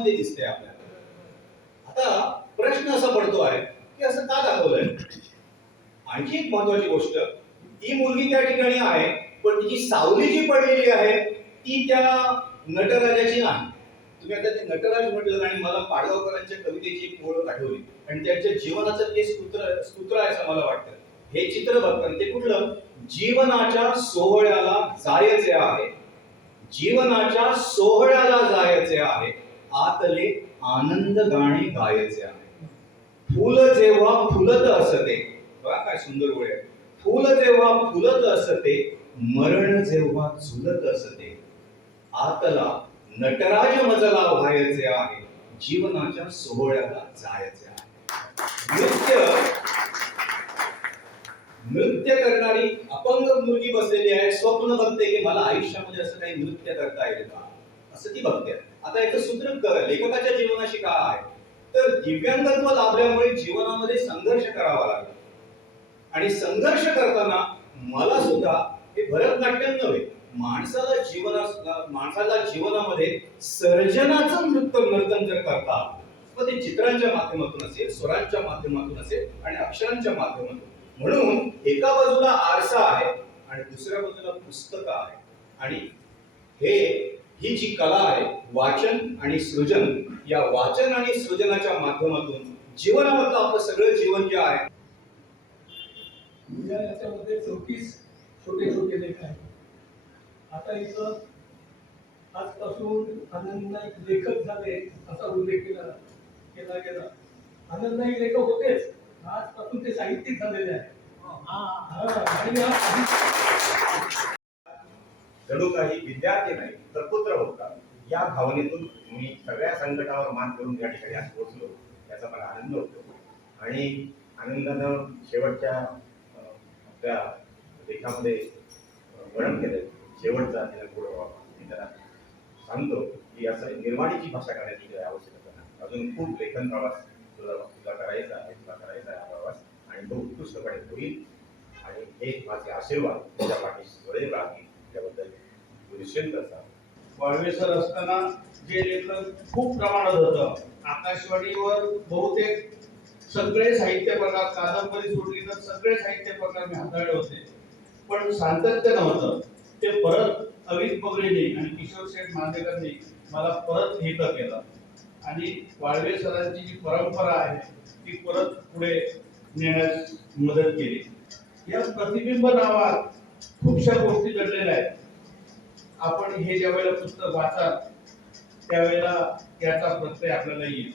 आयुष्यामध्ये दिसते आपल्याला. आता प्रश्न असा पडतो आहे की असं का दाखवलंय. आणखी एक महत्वाची गोष्ट, ही मुलगी त्या ठिकाणी आहे पण तिची सावली जी पडलेली आहे ती त्या नटराजाची नाही. तुम्ही आता ते नटराज म्हटलं आणि मला पाडगावकरांच्या कवितेची एक ओळ आठवली आणि त्यांच्या जीवनाचं ते स्तोत्र आहे असं मला वाटतं. हे चित्र बघताना ते कुठलं, जीवनाच्या सोहळ्याला जायचे आहे, जीवनाच्या सोहळ्याला जायचे आहे, आतले आनंद गाणे गायचे आहे. फुल जेव्हा फुलत असते, बघा काय सुंदर ओळ आहे, फुल जेव्हा फुलत असते, मरण जेव्हा झुलत असते, आतला नटराज मजला व्हायचे आहे, जीवनाच्या सोहळ्याला जायचे आहे. नृत्य करणारी अपंग मुलगी बसलेली आहे, स्वप्न बघते की मला आयुष्यामध्ये असं काही नृत्य करता येईल का, असं ती बघते. आता याचं सूत्र लेखकाच्या जीवनाशी काय आहे, तर दिव्यांगत्व लाभल्यामुळे जीवनामध्ये संघर्ष करावा लागला आणि संघर्ष करताना मला सुद्धा हे भरतनाट्यम नव्हे, माणसाला जीवनामध्ये सर्जनाचं नर्तन जर करता आलं, मग ते चित्रांच्या माध्यमातून असेल, स्वरांच्या माध्यमातून असेल आणि अक्षरांच्या माध्यमातून. म्हणून एका बाजूला आरसा आहे आणि दुसऱ्या बाजूला पुस्तक आहे आणि ही जी कला आहे वाचन आणि सृजन, या वाचन आणि सृजनाच्या माध्यमातून जीवनामधलं आपलं सगळं जीवन जे आहे. याच्यामध्ये 34 छोटे छोटे लेख आहेत. आता इथं आजपासून आनंद नाईक लेखक झाले असा उल्लेख केला गेला. आनंद नाईक लेखक होतेच, आजपासून ते साहित्यिक झालेले आहेत. जणू काही विद्यार्थी नाही तर पुत्र होता, या भावनेतून मी सगळ्या संकटावर मात करून या ठिकाणी आज पोहोचलो, याचा मला आनंद होतो. आणि आनंदानं शेवटच्या आपल्या लेखामध्ये वर्णन केलं, शेवटचा पुढे मी त्याला सांगतो की असं निर्वाणीची भाषा करण्याची आवश्यकता नाही. अजून खूप लेखन प्रवास तुला करायचा आहे, हा प्रवास, आणि तो उत्कृष्टपणे होईल. आणि हे माझे आशीर्वाद तुझ्या पाठीशी सदैव राहतील, त्याबद्दल निश्चिंत असा. वाळवे सर असताना जे लेखन खूप प्रमाणात होतं, आकाशवाणीवर बहुतेक सगळे साहित्य प्रकार, कादंबरी सोडली तर सगळे साहित्य प्रकार मी हाताळले होते, पण सातत्य नव्हतं. ते परत अवित बगरेंनी आणि किशोर शेठ मांदेकरांनी मला परत हिट केलं आणि वाळवे सरांची जी परंपरा आहे ती परत पुढे नेण्यास मदत केली. या प्रतिबिंब नावात खूपशा गोष्टी घडलेल्या आहेत. आपण हे ज्या वेळेला पुस्तक वाचाल त्यावेळेला याचा प्रत्यय आपल्याला येईल.